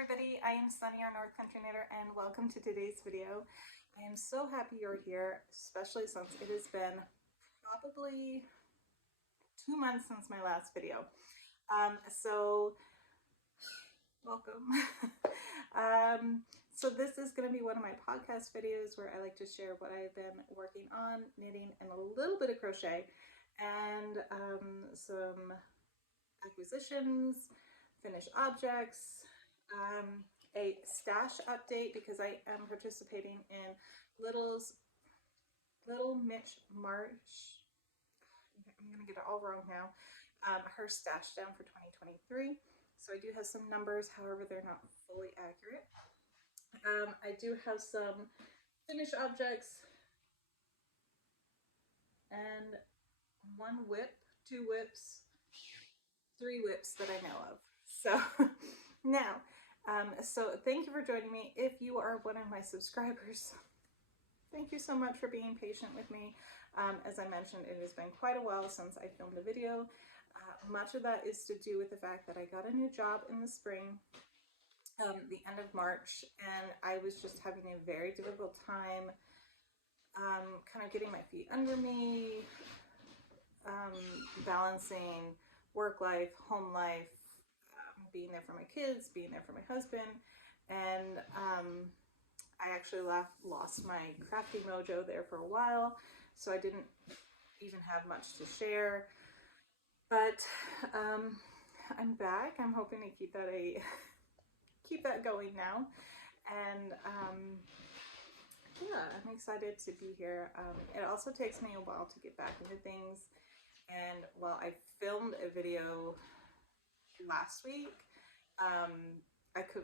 everybody, I am Sunny, our North Country Knitter, and welcome to today's video. I am so happy you're here, especially since it has been probably 2 months since my last video. So welcome. So this is going to be one of my podcast videos where I like to share what I've been working on, knitting, and a little bit of crochet, and some acquisitions, finished objects, a stash update because I am participating in Little Mitch Marsh. I'm gonna get it all wrong now. Her stash down for 2023. So I do have some numbers, however they're not fully accurate. I do have some finished objects and 1 whip, 2 whips, 3 whips that I know of. So now, so thank you for joining me. If you are one of my subscribers, thank you so much for being patient with me. As I mentioned, it has been quite a while since I filmed a video. Much of that is to do with the fact that I got a new job in the spring, the end of March, and I was just having a very difficult time kind of getting my feet under me, balancing work life, home life, being there for my kids, being there for my husband, and I actually lost my crafty mojo there for a while, so I didn't even have much to share. But I'm back. I'm hoping to keep that going now, and yeah, I'm excited to be here. It also takes me a while to get back into things, and while I filmed a video last week,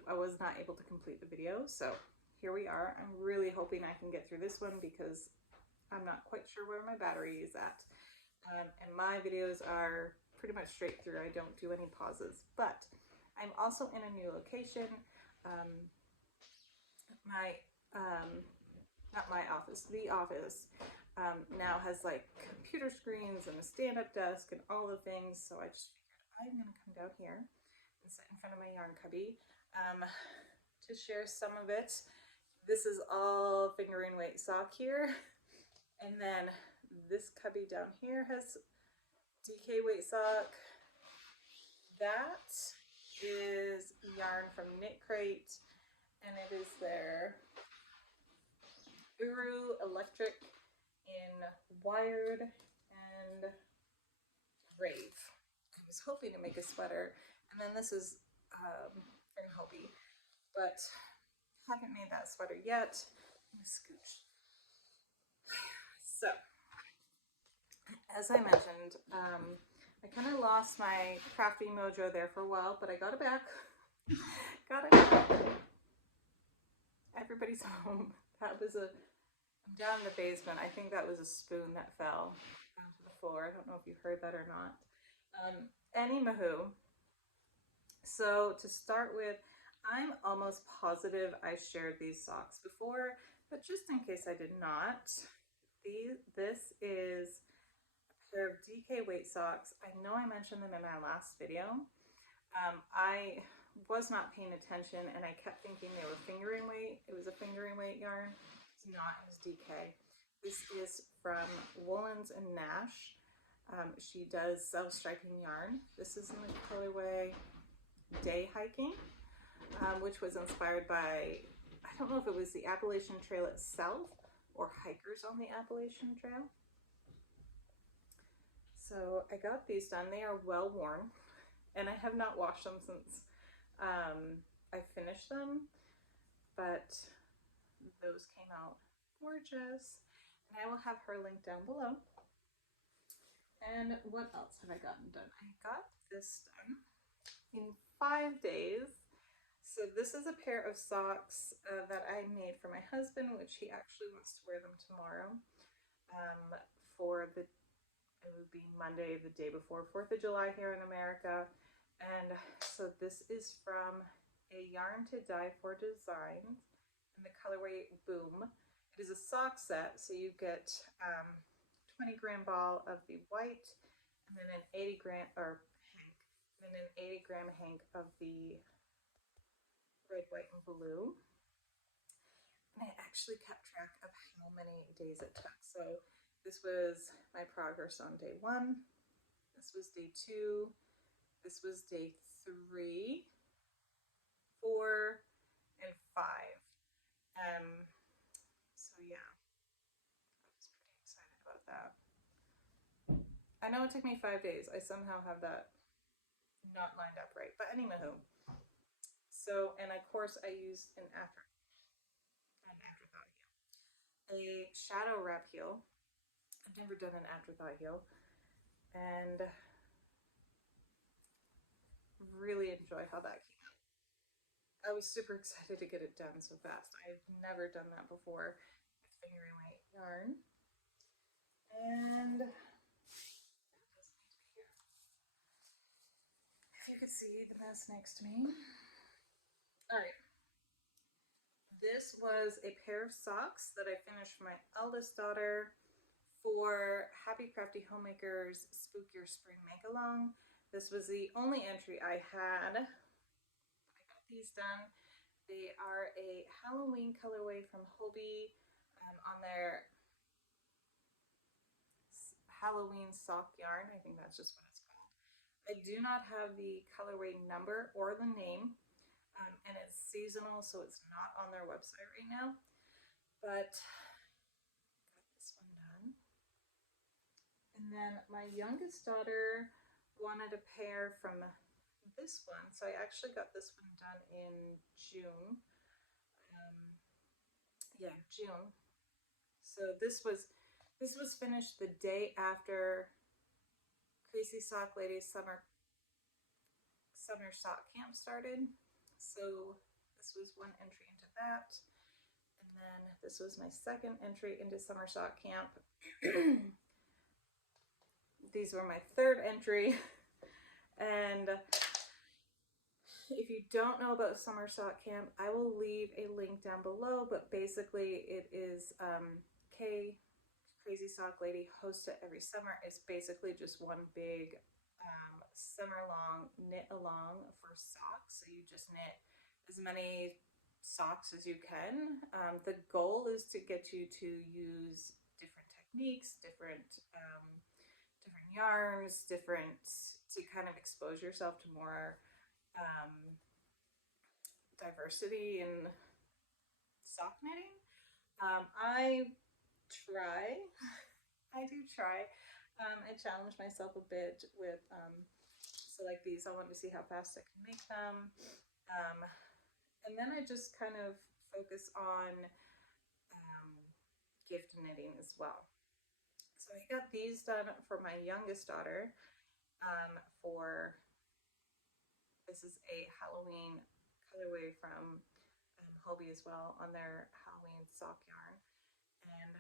I was not able to complete the video, so here we are. I'm really hoping I can get through this one because I'm not quite sure where my battery is at, and my videos are pretty much straight through. I don't do any pauses, but I'm also in a new location. Not my office, the office now has like computer screens and a stand-up desk and all the things, so I just figured I'm gonna come down here and sit in front of my yarn cubby to share some of it. This is all fingering weight sock here, and then this cubby down here has DK weight sock. That is yarn from Knit Crate, and it is their Uru Electric in Wired and Rave. I was hoping to make a sweater, and then this is from Hobie, but haven't made that sweater yet. I'm gonna scooch. So, as I mentioned, I kind of lost my crafty mojo there for a while, but I got it back. Got it back. Everybody's home. I'm down in the basement. I think that was a spoon that fell onto the floor. I don't know if you heard that or not. Anywho, so to start with, I'm almost positive I shared these socks before, but just in case I did not, this is a pair of DK weight socks. I know I mentioned them in my last video. I was not paying attention, and I kept thinking they were fingering weight. It was a fingering weight yarn. It's not. It was DK. This is from Woolens and Nash. She does self-striping yarn. This is in the colorway Day Hiking, which was inspired by, I don't know if it was the Appalachian Trail itself or hikers on the Appalachian Trail. So I got these done. They are well worn, and I have not washed them since I finished them, but those came out gorgeous, and I will have her link down below. And what else have I gotten done? I got this done in 5 days. So this is a pair of socks that I made for my husband, which he actually wants to wear them tomorrow it would be Monday, the day before 4th of July here in America. And so this is from a Yarn to Die For Designs in the colorway Boom. It is a sock set, so you get 20 gram ball of the white, and then an 80 gram hank of the red, white, and blue. And I actually kept track of how many days it took. So this was my progress on day 1. This was day 2. This was day 3, 4, and 5. So yeah, I was pretty excited about that. I know it took me 5 days. I somehow have that not lined up right. But anywho, so, and of course I used an afterthought heel. A shadow wrap heel. I've never done an afterthought heel. And really enjoy how that came out. I was super excited to get it done so fast. I've never done that before with fingering weight yarn. And that doesn't need to be here. If you could see the mess next to me. All right. This was a pair of socks that I finished for my eldest daughter for Happy Crafty Homemakers Spook Your Spring Make-Along. This was the only entry I had. I got these done. They are a Halloween colorway from Hobbii on their Halloween sock yarn. I think that's just what it's called. I do not have the colorway number or the name, and it's seasonal, so it's not on their website right now. But got this one done. And then my youngest daughter wanted a pair from this one, so I actually got this one done in June. Yeah, June. So this was finished the day after Crazy Sock Ladies summer sock camp started. So this was one entry into that, and then this was my second entry into summer sock camp. These were my third entry. And if you don't know about Summer Sock Camp, I will leave a link down below, but basically it is Kay, Crazy Sock Lady, hosts it every summer. It's basically just one big summer-long knit-along for socks. So you just knit as many socks as you can. The goal is to get you to use different techniques, different yarns, to kind of expose yourself to more diversity in sock knitting. I do try. I challenge myself a bit with, so like these, I want to see how fast I can make them. And then I just kind of focus on gift knitting as well. So I got these done for my youngest daughter for, this is a Halloween colorway from Hobbii as well on their Halloween sock yarn. And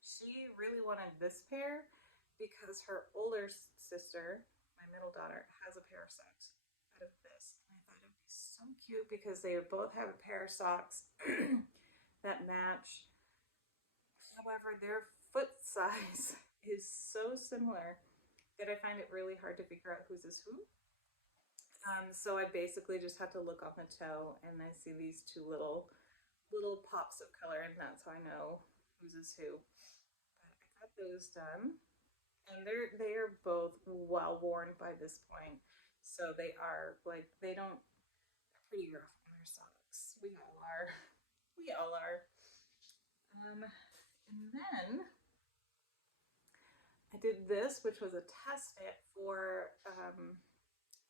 she really wanted this pair because her older sister, my middle daughter, has a pair of socks out of this. And I thought it would be so cute because they both have a pair of socks that match. However, their foot size is so similar that I find it really hard to figure out whose is who. So I basically just had to look on the toe, and I see these two little pops of color, and that's how I know whose is who. But I got those done, and they are both well worn by this point. So they are like, they're pretty rough on their socks. We all are. We all are. And then I did this, which was a test knit for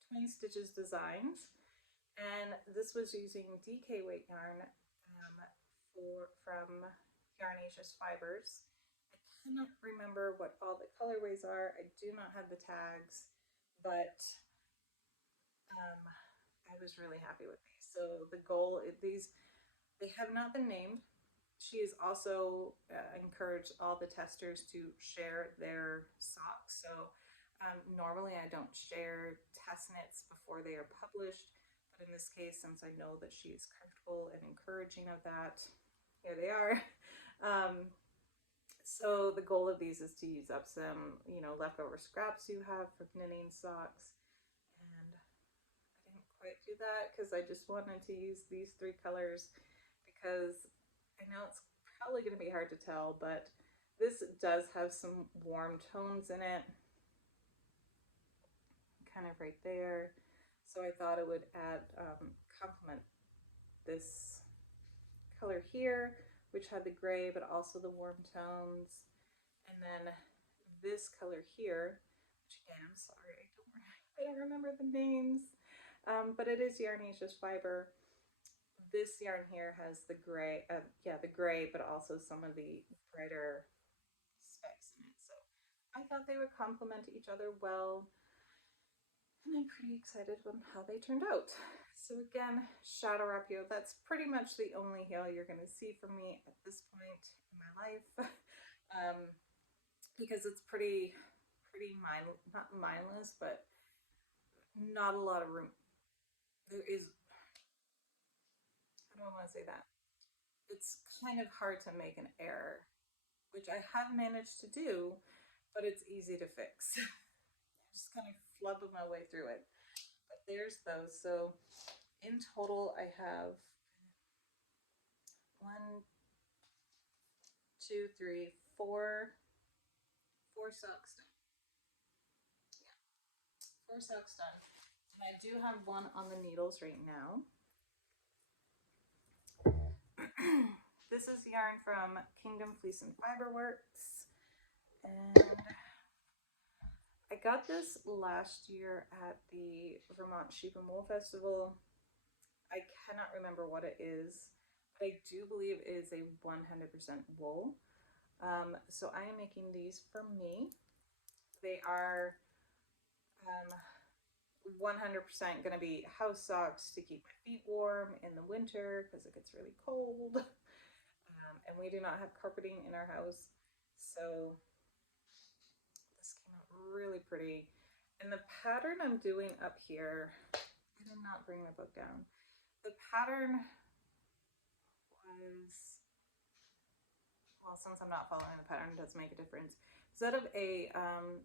Twin Stitches Designs, and this was using DK weight yarn from Yarnasia's Fibers. I cannot remember what all the colorways are. I do not have the tags, but I was really happy with these. So the goal, they have not been named. She has also encouraged all the testers to share their socks. So normally I don't share test knits before they are published, but in this case, since I know that she is comfortable and encouraging of that, here they are. So the goal of these is to use up some, leftover scraps you have for knitting socks. And I didn't quite do that because I just wanted to use these three colors because I know it's probably going to be hard to tell, but this does have some warm tones in it, kind of right there. So I thought it would add, complement this color here, which had the gray, but also the warm tones. And then this color here, which again, I'm sorry, I don't remember the names, but it is Yarnasia's fiber. This yarn here has the gray, the gray, but also some of the brighter specks in it. So I thought they would complement each other well, and I'm pretty excited on how they turned out. So again, Shadow Rapio, that's pretty much the only haul you're going to see from me at this point in my life, because it's pretty not mindless, but not a lot of room. There is, I don't want to say that. It's kind of hard to make an error, which I have managed to do, but it's easy to fix. I just kind of flubbed my way through it. But there's those. So in total, I have 4 socks done. Yeah, 4 socks done. And I do have one on the needles right now. This is yarn from Kingdom Fleece and Fiber Works, and I got this last year at the Vermont Sheep and Wool Festival. I cannot remember what it is, but I do believe it is a 100% wool. So I am making these for me. They are 100% going to be house socks to keep my feet warm in the winter because it gets really cold. And we do not have carpeting in our house, so this came out really pretty. And the pattern I'm doing up here, I did not bring my book down. The pattern was, well, since I'm not following the pattern, it does make a difference. It's out of a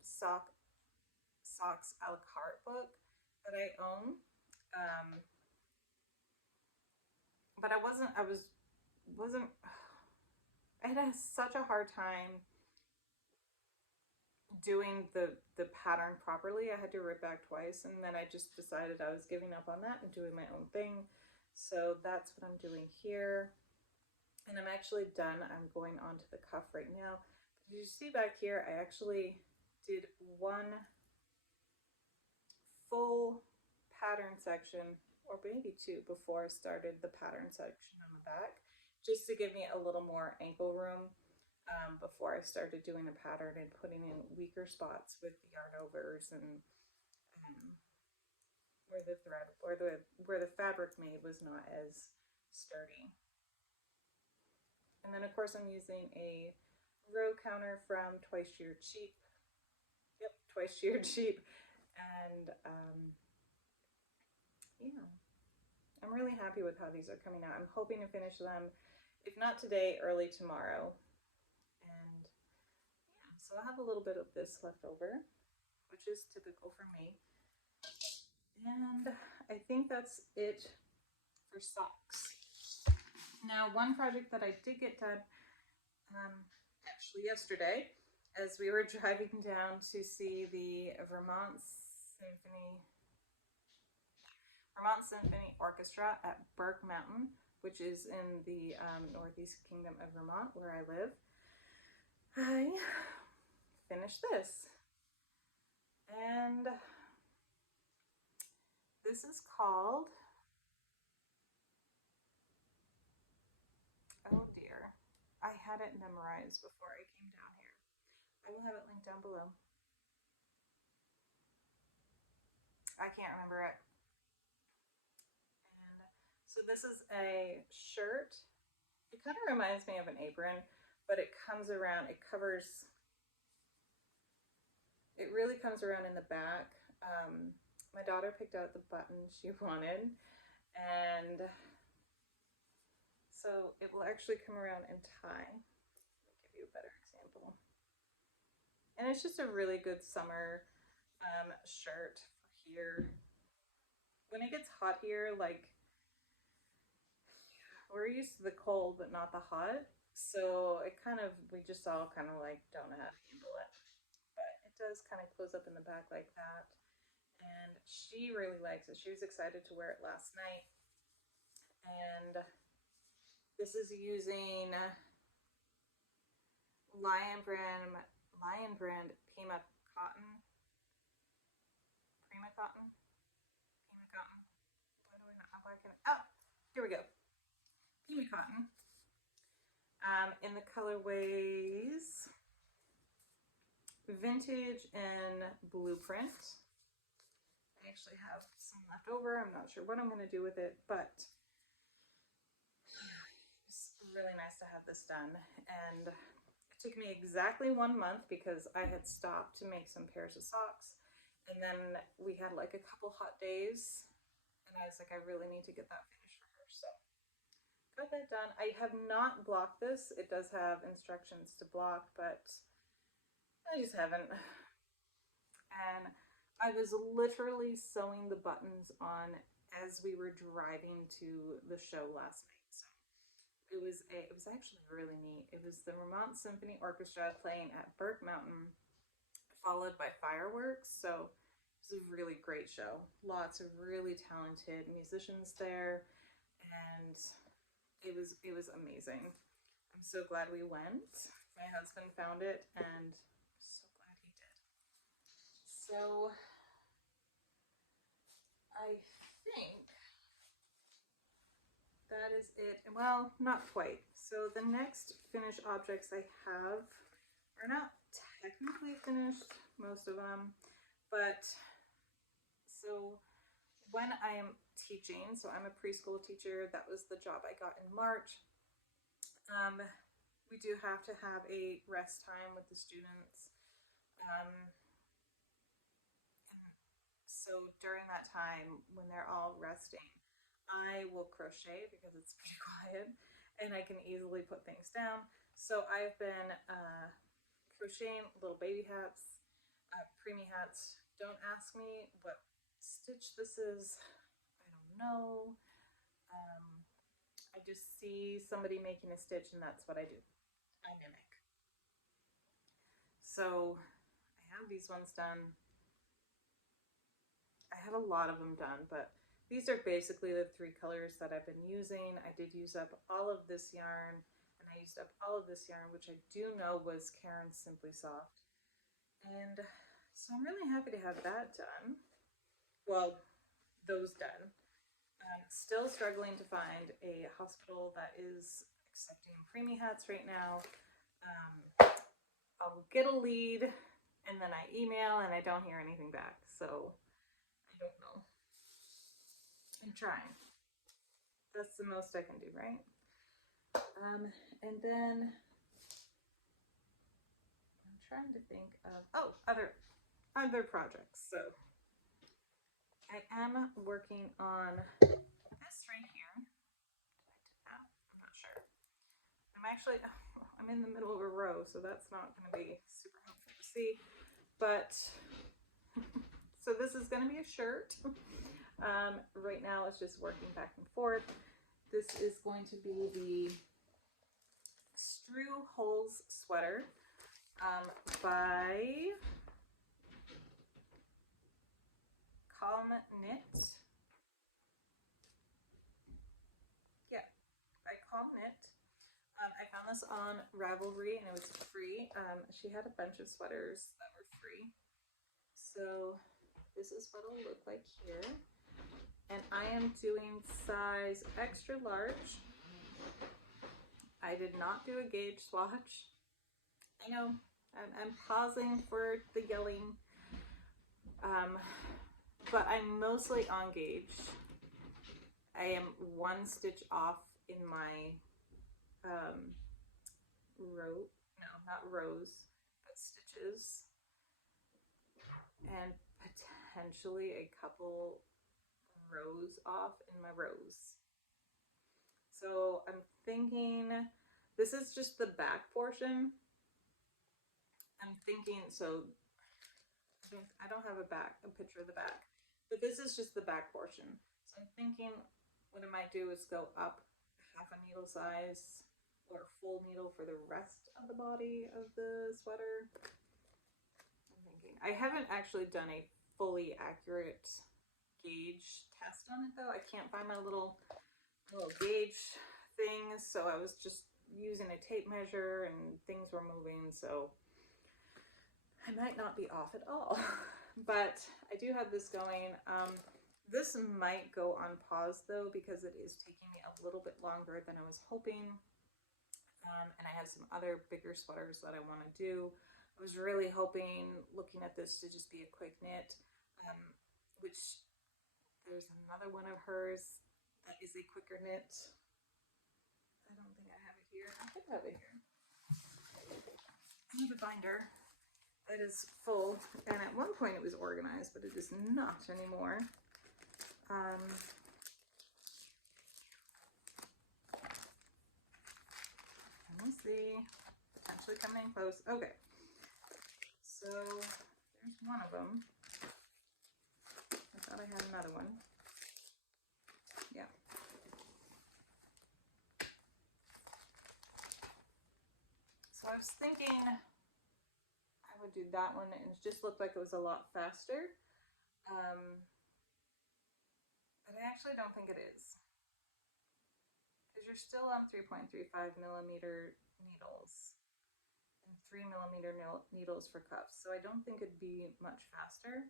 socks a la carte book that I own. But I had such a hard time doing the pattern properly. I had to rip back twice, and then I just decided I was giving up on that and doing my own thing. So that's what I'm doing here. And I'm actually done. I'm going on to the cuff right now. But as you see back here, I actually did one full pattern section, or maybe two, before I started the pattern section on the back, just to give me a little more ankle room before I started doing the pattern and putting in weaker spots with the yarn overs and where the thread or where the fabric made was not as sturdy. And then of course I'm using a row counter from Twice Sheared Sheep. Yep, Twice Sheared Sheep. And yeah, I'm really happy with how these are coming out. I'm hoping to finish them, if not today, early tomorrow. And yeah, so I have a little bit of this left over, which is typical for me. And I think that's it for socks. Now, one project that I did get done actually yesterday, as we were driving down to see the Vermont Symphony Orchestra at Burke Mountain, which is in the Northeast Kingdom of Vermont, where I live. I finished this. And this is called, oh dear, I had it memorized before I came down here. I will have it linked down below. I can't remember it. And so this is a shirt. It kind of reminds me of an apron, but it comes around, it really comes around in the back. My daughter picked out the button she wanted, and so it will actually come around and tie. Let me give you a better example. And it's just a really good summer shirt for here when it gets hot here, like we're used to the cold but not the hot. So it kind of, we just all kind of like don't know how to handle it. But it does kind of close up in the back like that. And she really likes it. She was excited to wear it last night. And this is using Lion brand Pima cotton. Prima cotton. Pima cotton. Why do I not? Why can I, oh, here we go. Pima cotton. In the colorways vintage and blueprint. I actually have some left over. I'm not sure what I'm going to do with it, but it's really nice to have this done. And it took me exactly 1 month because I had stopped to make some pairs of socks. And then we had like a couple hot days. And I was like, I really need to get that finished for her. So got that done. I have not blocked this. It does have instructions to block, but I just haven't. And I was literally sewing the buttons on as we were driving to the show last night. So it was actually really neat. It was the Vermont Symphony Orchestra playing at Burke Mountain, followed by fireworks. So it was a really great show. Lots of really talented musicians there, and it was amazing. I'm so glad we went. My husband found it, and I'm so glad he did. So I think that is it. Well, not quite. So the next finished objects I have are not technically finished, most of them, but so when I am teaching, so I'm a preschool teacher, that was the job I got in March. We do have to have a rest time with the students. And so during that time, when they're all resting, I will crochet because it's pretty quiet and I can easily put things down. So I've been crocheting little baby hats, preemie hats. Don't ask me what stitch this is. I don't know. I just see somebody making a stitch and that's what I do. I mimic. So I have these ones done. I have a lot of them done, but these are basically the 3 colors that I've been using. I did use up all of this yarn, and I used up all of this yarn, which I do know was Caron's Simply Soft. And so I'm really happy to have that done. Well, those done. Still struggling to find a hospital that is accepting preemie hats right now. I'll get a lead and then I email and I don't hear anything back. So I don't know. I'm trying. That's the most I can do, right? And then I'm trying to think of other projects. So I am working on this right here. Did I do that? I'm not sure. I'm in the middle of a row, so that's not going to be super helpful to see. But so this is going to be a shirt. Right now it's just working back and forth. This is going to be the Strew Holes sweater by Calm Knit. Yeah, by Calm Knit. I found this on Ravelry and it was free. She had a bunch of sweaters that were free. So this is what it'll look like here. And I am doing size extra large. I did not do a gauge swatch. I know, I'm pausing for the yelling. But I'm mostly on gauge. I am 1 stitch off in my rows, but stitches. And potentially a couple rows off in my rows. So I'm thinking, this is just the back portion. I'm thinking, so I don't have a picture of the back. but this is just the back portion. So I'm thinking what I might do is go up half a needle size or full needle for the rest of the body of the sweater. I'm thinking. I haven't actually done a fully accurate gauge test on it though. I can't find my little gauge thing, so I was just using a tape measure and things were moving, so I might not be off at all. But I do have this going. This might go on pause though because it is taking me a little bit longer than I was hoping. And I have some other bigger sweaters that I want to do. I was really hoping, looking at this, to just be a quick knit, which there's another one of hers that is a quicker knit. I don't think I have it here. I could have it here. I need a binder that is full, and at one point it was organized, but it is not anymore. We'll see. Potentially coming in close. Okay. So there's one of them. I thought I had another one. Yeah. So I was thinking I would do that one, and it just looked like it was a lot faster. But I actually don't think it is. Because you're still on 3.35 millimeter needles and 3mm needles for cuffs. So I don't think it'd be much faster.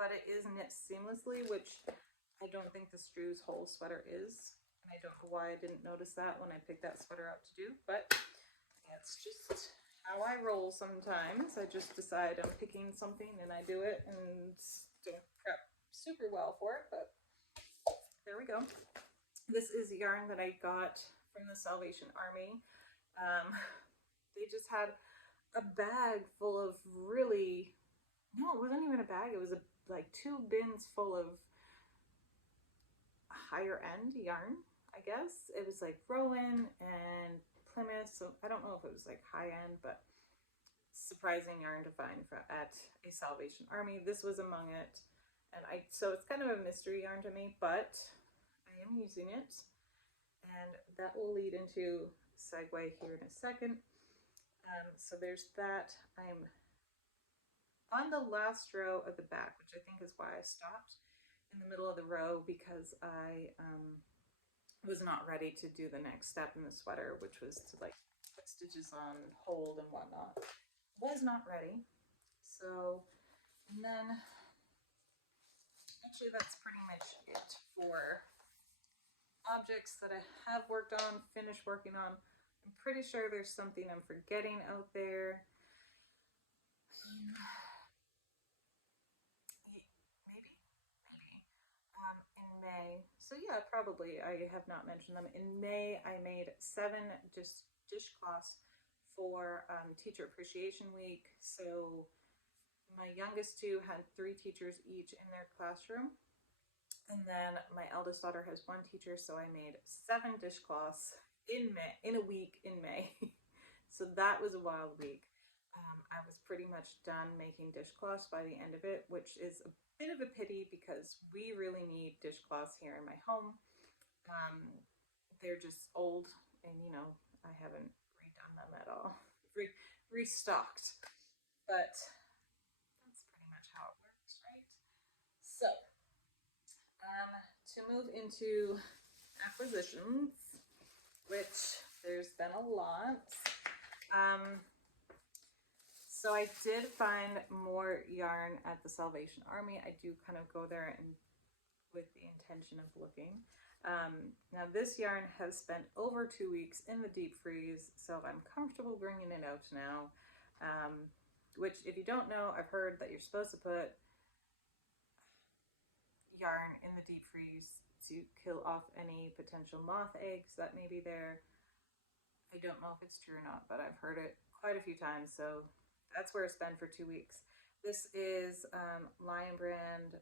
But it is knit seamlessly, which I don't think the Struze whole sweater is. And I don't know why I didn't notice that when I picked that sweater out to do, but that's just how I roll sometimes. I just decide I'm picking something and I do it and don't prep super well for it, but there we go. This is yarn that I got from the Salvation Army. They just had a bag full of really, no, it wasn't even a bag. It was like 2 bins full of higher end yarn, I guess. It was like Rowan and Plymouth, so I don't know if it was like high end, but surprising yarn to find at a Salvation Army. This was among it, and so it's kind of a mystery yarn to me, but I am using it, and that will lead into segue here in a second. So there's that. I'm on the last row of the back, which I think is why I stopped in the middle of the row, because I was not ready to do the next step in the sweater, which was to like put stitches on hold and whatnot. Was not ready. So, and then actually that's pretty much it for objects that I have worked on, finished working on. I'm pretty sure there's something I'm forgetting out there. Maybe. In May. So yeah, probably. I have not mentioned them. In May, I made 7 dishcloths for Teacher Appreciation Week. So my youngest 2 had 3 teachers each in their classroom. And then my eldest daughter has 1 teacher, so I made 7 dishcloths in a week in May. So that was a wild week. I was pretty much done making dishcloths by the end of it, which is a bit of a pity because we really need dishcloths here in my home. They're just old, and you know, I haven't redone them at all, restocked, but that's pretty much how it works, right? So to move into acquisitions, which there's been a lot. So I did find more yarn at the Salvation Army. I do kind of go there and with the intention of looking. Now this yarn has spent over 2 weeks in the deep freeze, so I'm comfortable bringing it out now. Which, if you don't know, I've heard that you're supposed to put yarn in the deep freeze to kill off any potential moth eggs that may be there. I don't know if it's true or not, but I've heard it quite a few times, so that's where it's been for 2 weeks. This is Lion Brand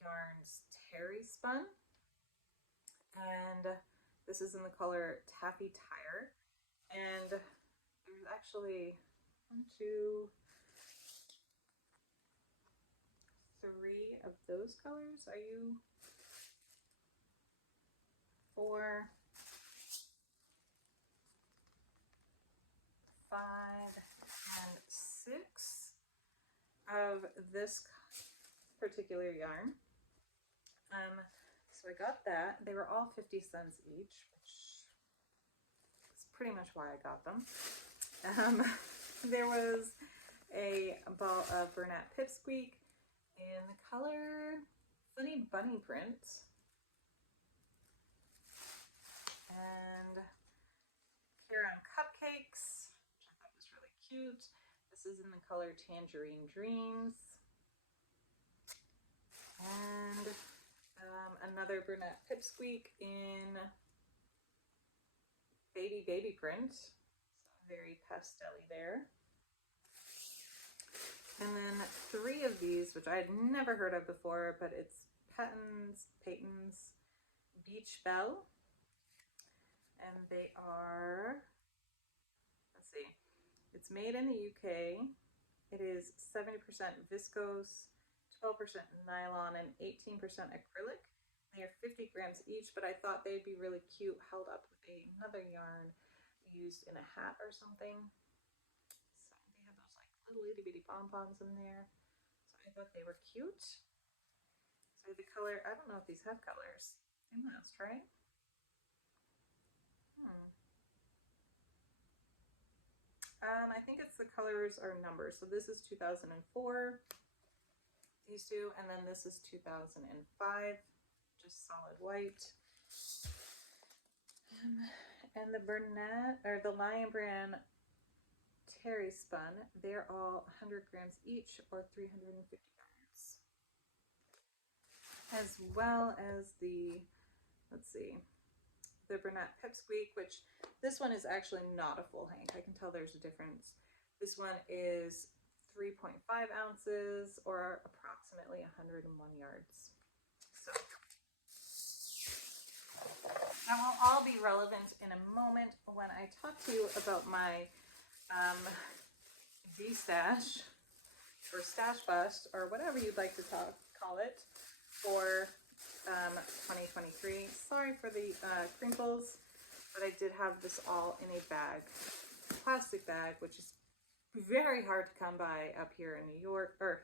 Yarns Terry Spun, and this is in the color Taffy Tire. And there's actually 1, 2, 3 of those colors. Are you 4, 5, and 6 of this particular yarn? So I got that. They were all 50 cents each, which is pretty much why I got them. There was a ball of Bernat Pipsqueak in the color Funny Bunny Print. And Caron Cupcakes, which I thought was really cute. This is in the color Tangerine Dreams. And another Bernat Pipsqueak in Baby Print. So very pastel-y there. And then 3 of these, which I had never heard of before, but it's Peyton's Beach Belle. And they are, let's see, it's made in the UK. It is 70% viscose, 12% nylon, and 18% acrylic. They are 50 grams each, but I thought they'd be really cute held up with another yarn used in a hat or something. So they have those like little itty bitty pom-poms in there. So I thought they were cute. So the color, I don't know if these have colors. They must, right? I think it's the colors are numbers. So this is 2004, these two, and then this is 2005, just solid white. And the Bernat, or the Lion Brand Terry Spun, they're all 100 grams each, or 350 yards. As well as the, let's see, the Bernat Pipsqueak, which this one is actually not a full hank. I can tell there's a difference. This one is 3.5 ounces, or approximately 101 yards. So that will all be relevant in a moment when I talk to you about my D-stash, or stash bust, or whatever you'd like to call it, for 2023. Sorry for the crinkles, but I did have this all in a bag, plastic bag, which is very hard to come by up here in New York, very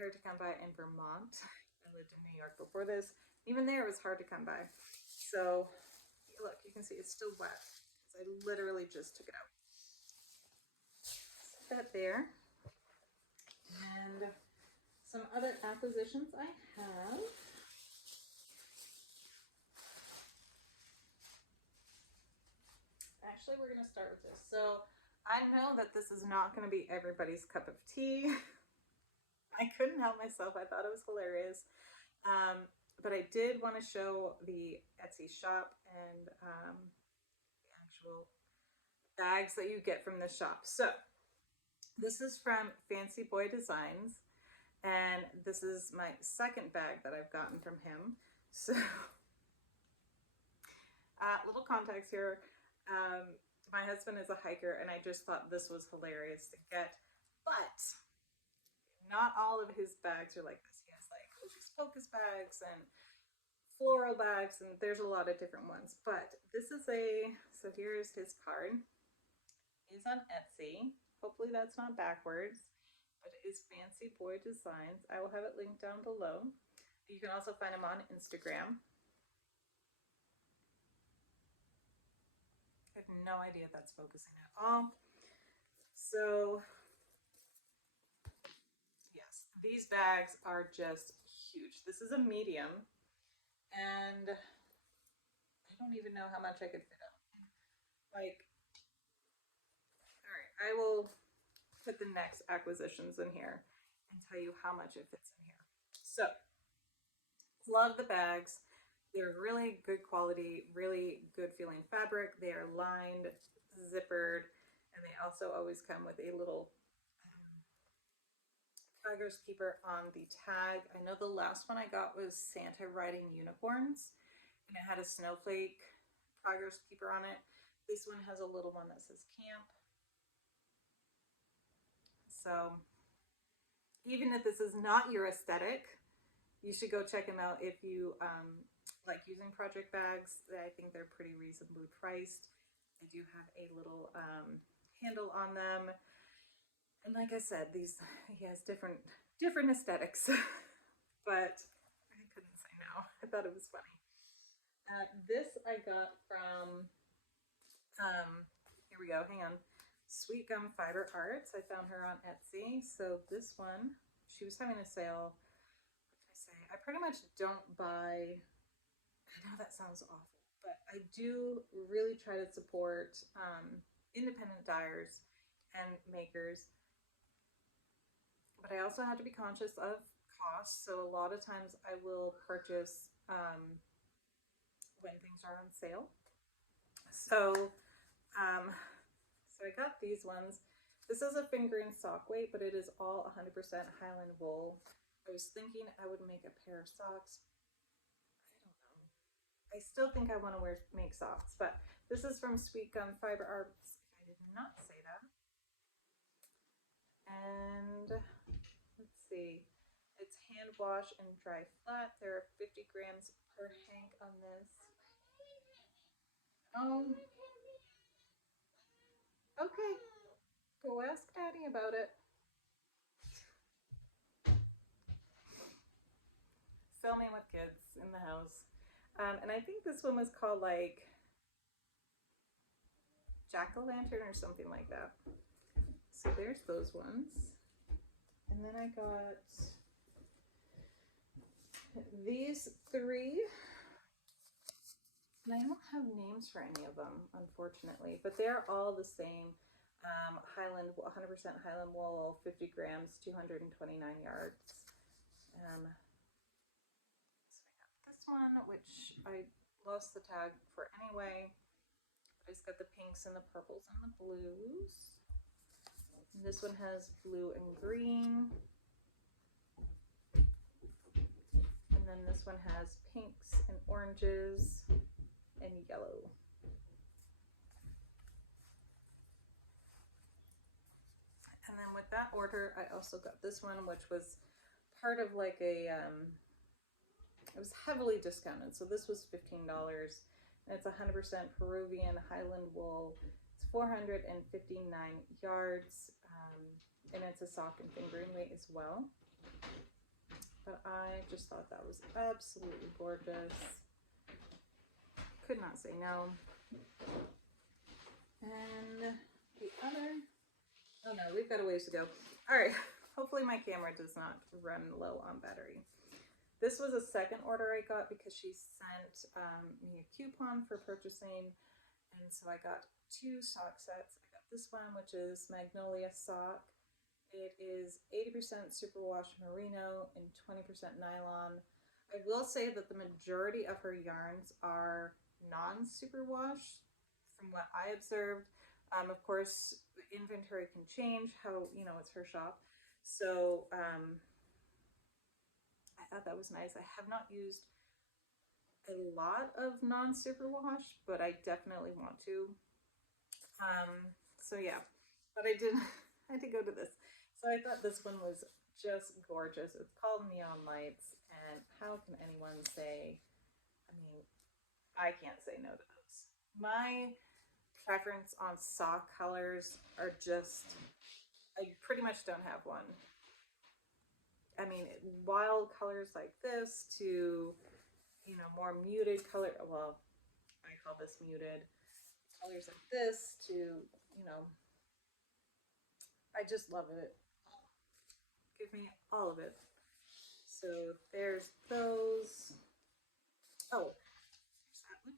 hard to come by in Vermont. I lived in New York before this. Even there it was hard to come by. So look, you can see it's still wet because I literally just took it out. Set that there. And some other acquisitions I have. Actually, we're going to start with this. So I know that this is not going to be everybody's cup of tea. I couldn't help myself. I thought it was hilarious. But I did want to show the Etsy shop and the actual bags that you get from the shop. So this is from Fancy Boy Designs, and this is my second bag that I've gotten from him. So little context here. My husband is a hiker, and I just thought this was hilarious to get, but not all of his bags are like this. He has like Hocus Pocus bags and floral bags, and there's a lot of different ones, but this is so here's his card. He's on Etsy. Hopefully that's not backwards, but it is Fancy Boy Designs. I will have it linked down below. You can also find him on Instagram. I have no idea if that's focusing at all. So yes, these bags are just huge. This is a medium, and I don't even know how much I could fit up. Like, all right, I will put the next acquisitions in here and tell you how much it fits in here. So, love the bags. They're really good quality, really good feeling fabric. They are lined, zippered, and they also always come with a little Fagger's Keeper on the tag. I know the last one I got was Santa riding unicorns, and it had a snowflake Fagger's Keeper on it. This one has a little one that says camp. So even if this is not your aesthetic, you should go check them out if you like using project bags. I think they're pretty reasonably priced. They do have a little handle on them, and like I said, he has different aesthetics, but I couldn't say no. I thought it was funny. This I got from here we go. Hang on. Sweet Gum Fiber Arts. I found her on Etsy. So this one, she was having a sale. What did I say? I pretty much don't buy. I know that sounds awful, but I do really try to support independent dyers and makers. But I also have to be conscious of costs. So a lot of times I will purchase when things are on sale. So so I got these ones. This is a fingering sock weight, but it is all 100% Highland wool. I was thinking I would make a pair of socks. I don't know. I still think I want to make socks, but this is from Sweet Gum Fiber Arts. I did not say that. And let's see. It's hand wash and dry flat. There are 50 grams per hank on this. Oh, okay. Go ask Daddy about it. Filming with kids in the house. And I think this one was called like Jack-o'-lantern or something like that. So there's those ones. And then I got these three. And I don't have names for any of them, unfortunately, but they're all the same. Highland, 100% Highland wool, 50 grams, 229 yards. So I got this one, which I lost the tag for anyway. But it's got the pinks and the purples and the blues. And this one has blue and green. And then this one has pinks and oranges and yellow. And then with that order, I also got this one, which was part of like a, it was heavily discounted. So this was $15. And it's 100% Peruvian Highland wool. It's 459 yards. And it's a sock and fingering weight as well. But I just thought that was absolutely gorgeous. Could not say no. And the other, oh no, we've got a ways to go. All right, hopefully my camera does not run low on battery. This was a second order I got because she sent me a coupon for purchasing. And so I got 2 sock sets. I got this one, which is Magnolia Sock. It is 80% superwash merino and 20% nylon. I will say that the majority of her yarns are non-superwash from what I observed. Of course, the inventory can change, how, you know, it's her shop. So I thought that was nice. I have not used a lot of non-superwash, but I definitely want to. So yeah, but I did go to this. So I thought this one was just gorgeous. It's called Neon Lights, and how can anyone say, I mean, I can't say no to those. My preference on sock colors are just, I pretty much don't have one. I mean, wild colors like this to, you know, more muted color, well, I call this muted, colors like this to, you know, I just love it. Give me all of it. So there's those. Oh, there's that one.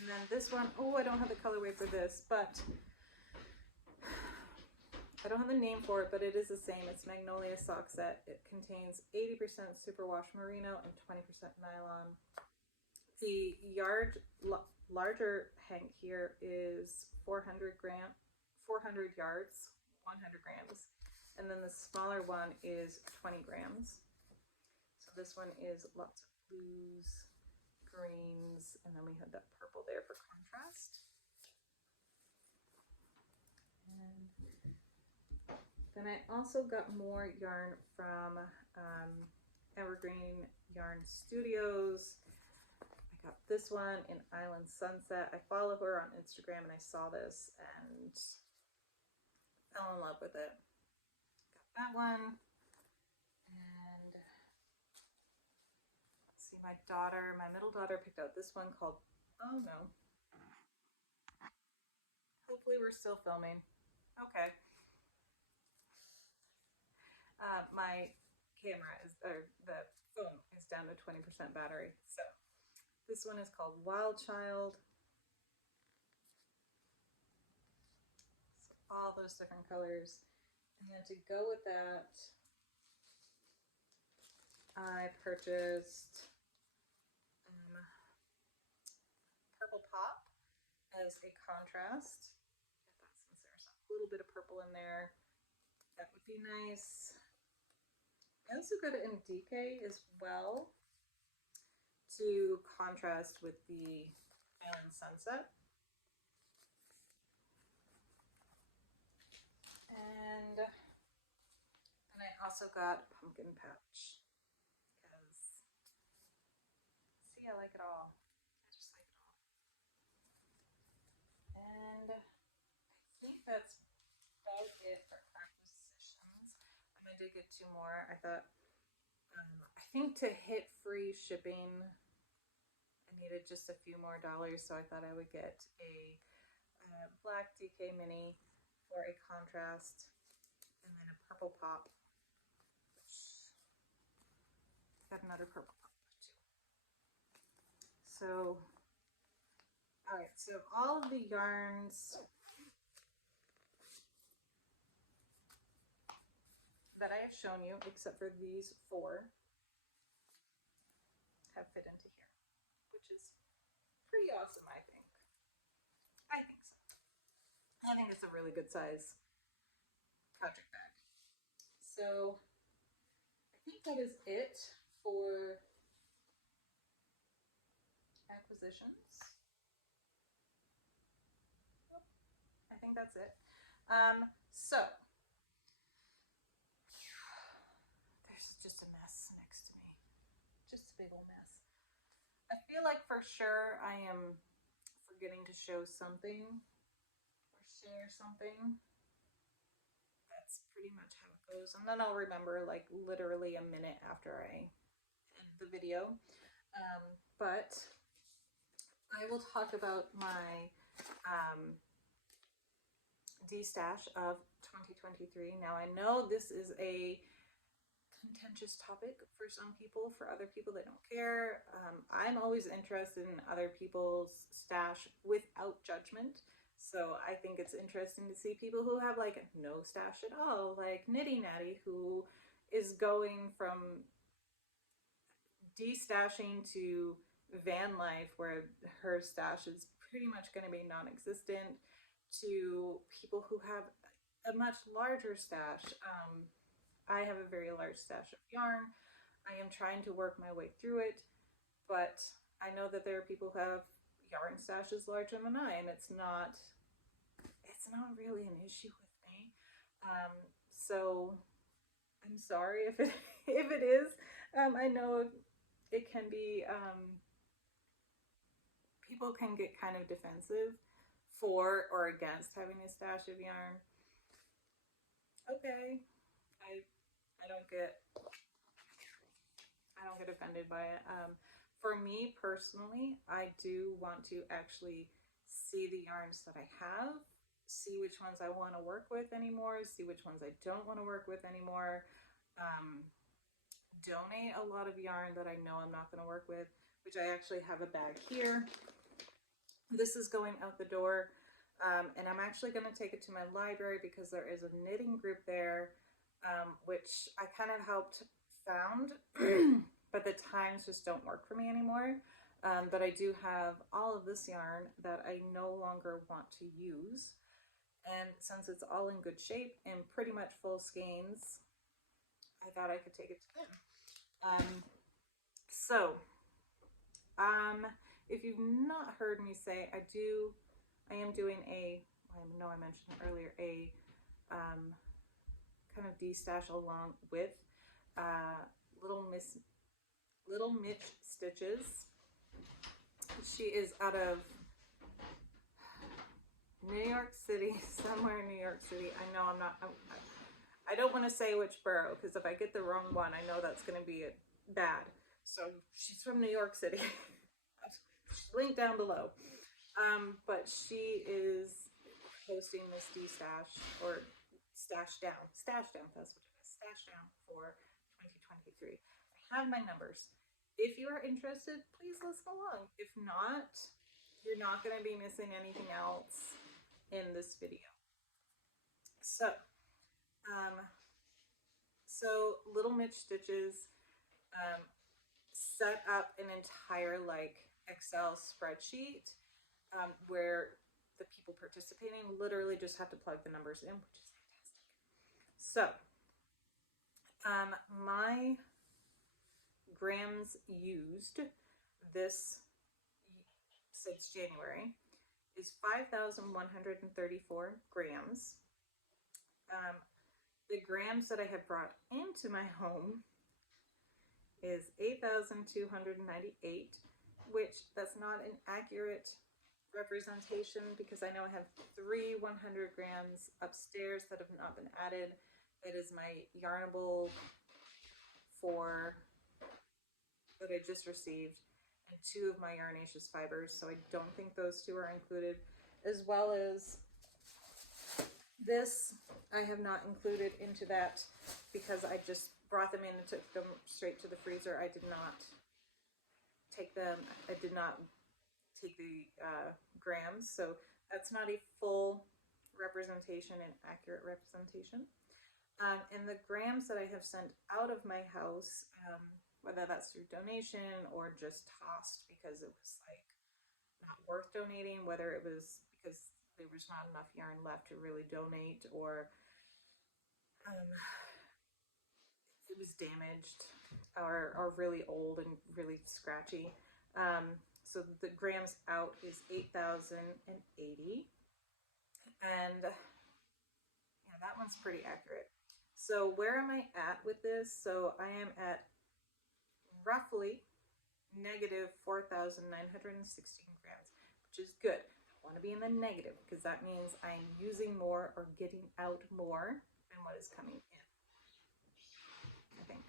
And then this one, oh, I don't have the colorway for this, but I don't have the name for it, but it is the same. It's Magnolia Sock Set. It contains 80% superwash merino and 20% nylon. The larger hank here is 400 yards, 100 grams. And then the smaller one is 20 grams. So this one is lots of blues, greens, and then we had that purple there for contrast. And Then I also got more yarn from Evergreen Yarn Studios. I got this one in Island Sunset. I follow her on Instagram and I saw this and fell in love with it. Got that one. And let's see, my middle daughter picked out this one called, oh no. Hopefully we're still filming. Okay. My camera is, or the phone is down to 20% battery. So this one is called Wild Child. So all those different colors. And then to go with that, I purchased Purple Pop as a contrast. Get that since there's a little bit of purple in there. That would be nice. I also got it in DK as well to contrast with the Island Sunset. And then I also got Pumpkin Patch because, see, I like it all. I just like it all. And I think that's about it for acquisitions. I did get 2 more. I thought, I think to hit free shipping, I needed just a few more dollars, so I thought I would get a black DK mini for a contrast, and then a Purple Pop. Got another Purple Pop too. So, all right. So all of the yarns that I have shown you, except for these 4, have fit into here, which is pretty awesome, I think. I think so. I think it's a really good size project bag. So I think that is it for acquisitions. I think that's it. So there's just a mess next to me. Just a big old mess. I feel like for sure I am forgetting to show something or share something. That's pretty much how it goes. And then I'll remember like literally a minute after I end the video. But I will talk about my D-stash of 2023. Now I know this is a contentious topic for some people. For other people, they don't care. I'm always interested in other people's stash without judgment. So I think it's interesting to see people who have like no stash at all, like Nitty Natty, who is going from de-stashing to van life, where her stash is pretty much going to be non-existent, to people who have a much larger stash. I have a very large stash of yarn. I am trying to work my way through it, but I know that there are people who have yarn stashes larger than I, and it's not really an issue with me. So I'm sorry if it is. I know it can be, people can get kind of defensive for or against having a stash of yarn. Okay, I don't get offended by it. For me personally, I do want to actually see the yarns that I have, see which ones I want to work with anymore, see which ones I don't want to work with anymore. Donate a lot of yarn that I know I'm not going to work with, which I actually have a bag here. This is going out the door, and I'm actually going to take it to my library because there is a knitting group there, which I kind of helped found, but the times just don't work for me anymore. But I do have all of this yarn that I no longer want to use, and since it's all in good shape and pretty much full skeins, I thought I could take it to them. If you've not heard me say, I am doing a, I know I mentioned earlier, a kind of destash along with Little Mitch Stitches. She is out of New York City, somewhere in New York City. I know I don't want to say which borough, because if I get the wrong one, I know that's going to be bad. So she's from New York City. Link down below. But she is hosting this D-Stash, or Stash Down, that's what it is, Stash Down for 2023. I have my numbers. If you are interested, please listen along. If not, you're not going to be missing anything else in this video. So, Little Mitch Stitches set up an entire Excel spreadsheet where the people participating literally just have to plug the numbers in, which is fantastic. So, my grams used this since January is 5,134 grams. The grams that I have brought into my home is 8,298, which that's not an accurate representation because I know I have 3 100 grams upstairs that have not been added. That is my Yarnable 4 that I just received, and 2 of my Yarnaceous fibers, so I don't think those 2 are included, as well as this I have not included into that because I just brought them in and took them straight to the freezer. I did not take the grams, so that's not a full representation and accurate representation. And the grams that I have sent out of my house, whether that's through donation or just tossed because it was not worth donating, whether it was because there was not enough yarn left to really donate, or it was damaged or really old and really scratchy. So the grams out is 8,080, and yeah, that one's pretty accurate. So where am I at with this? So I am at roughly negative 4,916 grams, which is good. I want to be in the negative because that means I'm using more or getting out more than what is coming in, I think.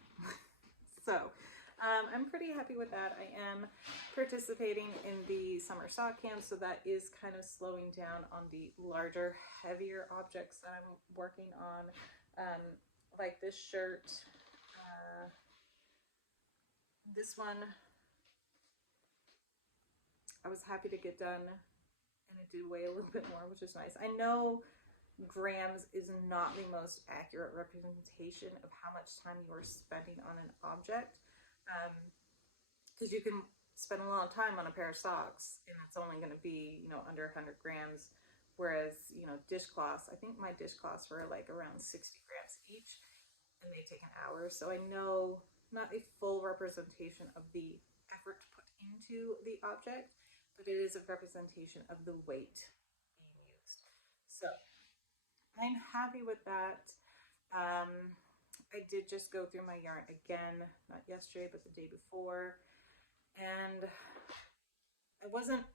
So I'm pretty happy with that. I am participating in the summer sock camp, so that is kind of slowing down on the larger, heavier objects that I'm working on, like this shirt. This one I was happy to get done, and it did weigh a little bit more, which is nice. I know grams is not the most accurate representation of how much time you are spending on an object, because you can spend a long time on a pair of socks and it's only going to be under 100 grams, whereas dishcloths, I think my dishcloths were around 60 grams each, and they take an hour. So I know not a full representation of the effort put into the object, but it is a representation of the weight being used. So I'm happy with that. I did just go through my yarn again, not yesterday, but the day before, and I wasn't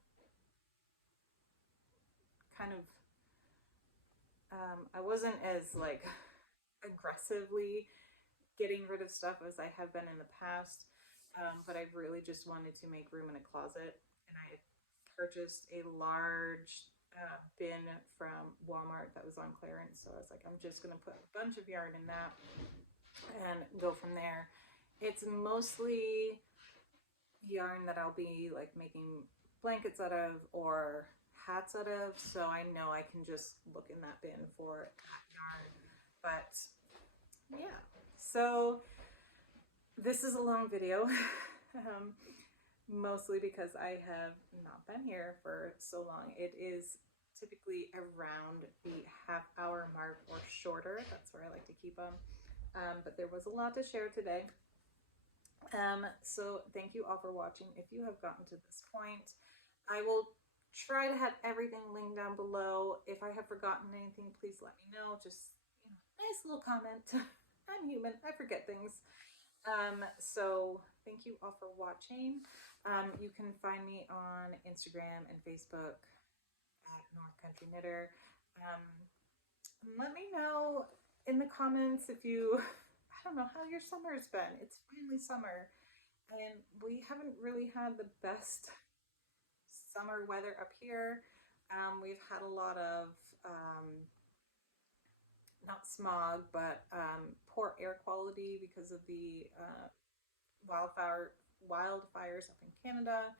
I wasn't as aggressively getting rid of stuff as I have been in the past, but I really just wanted to make room in a closet, and I purchased a large bin from Walmart that was on clearance, so I was like, I'm just going to put a bunch of yarn in that and go from there. It's mostly yarn that I'll be making blankets out of or hats out of, so I know I can just look in that bin for that yarn. But yeah, so this is a long video, mostly because I have not been here for so long. It is typically around the half-hour mark or shorter. That's where I like to keep them. But there was a lot to share today. So thank you all for watching. If you have gotten to this point, I will try to have everything linked down below. If I have forgotten anything, please let me know. Just nice little comment. I'm human, I forget things. So thank you all for watching. You can find me on Instagram and Facebook at North Country Knitter. Um, Let me know in the comments if you, I don't know how your summer's been. It's finally summer, and we haven't really had the best summer weather up here. We've had a lot of not smog, but poor air quality because of the wildfires up in Canada.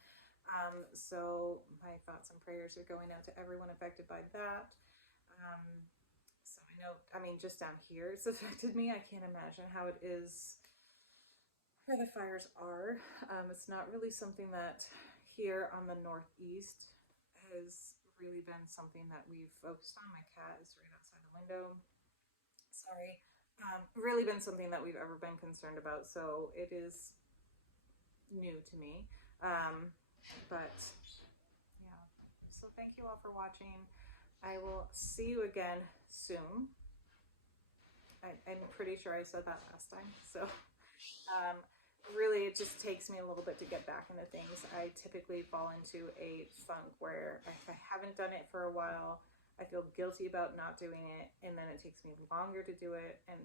So my thoughts and prayers are going out to everyone affected by that. Um, so I know, I mean, just down here it's affected me. I can't imagine how it is where the fires are. It's not really something that here on the Northeast has really been something that we've focused on. My cat is right outside the window. Sorry. Really been something that we've ever been concerned about. So it is new to me. But yeah. So thank you all for watching. I will see you again soon. I'm pretty sure I said that last time. So really, it just takes me a little bit to get back into things. I typically fall into a funk where if I haven't done it for a while, I feel guilty about not doing it, and then it takes me longer to do it, and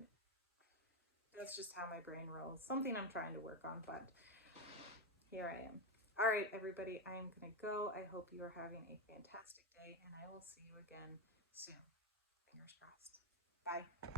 that's just how my brain rolls. Something I'm trying to work on, but here I am. All right, everybody, I am going to go. I hope you are having a fantastic day, and I will see you again soon. Fingers crossed. Bye.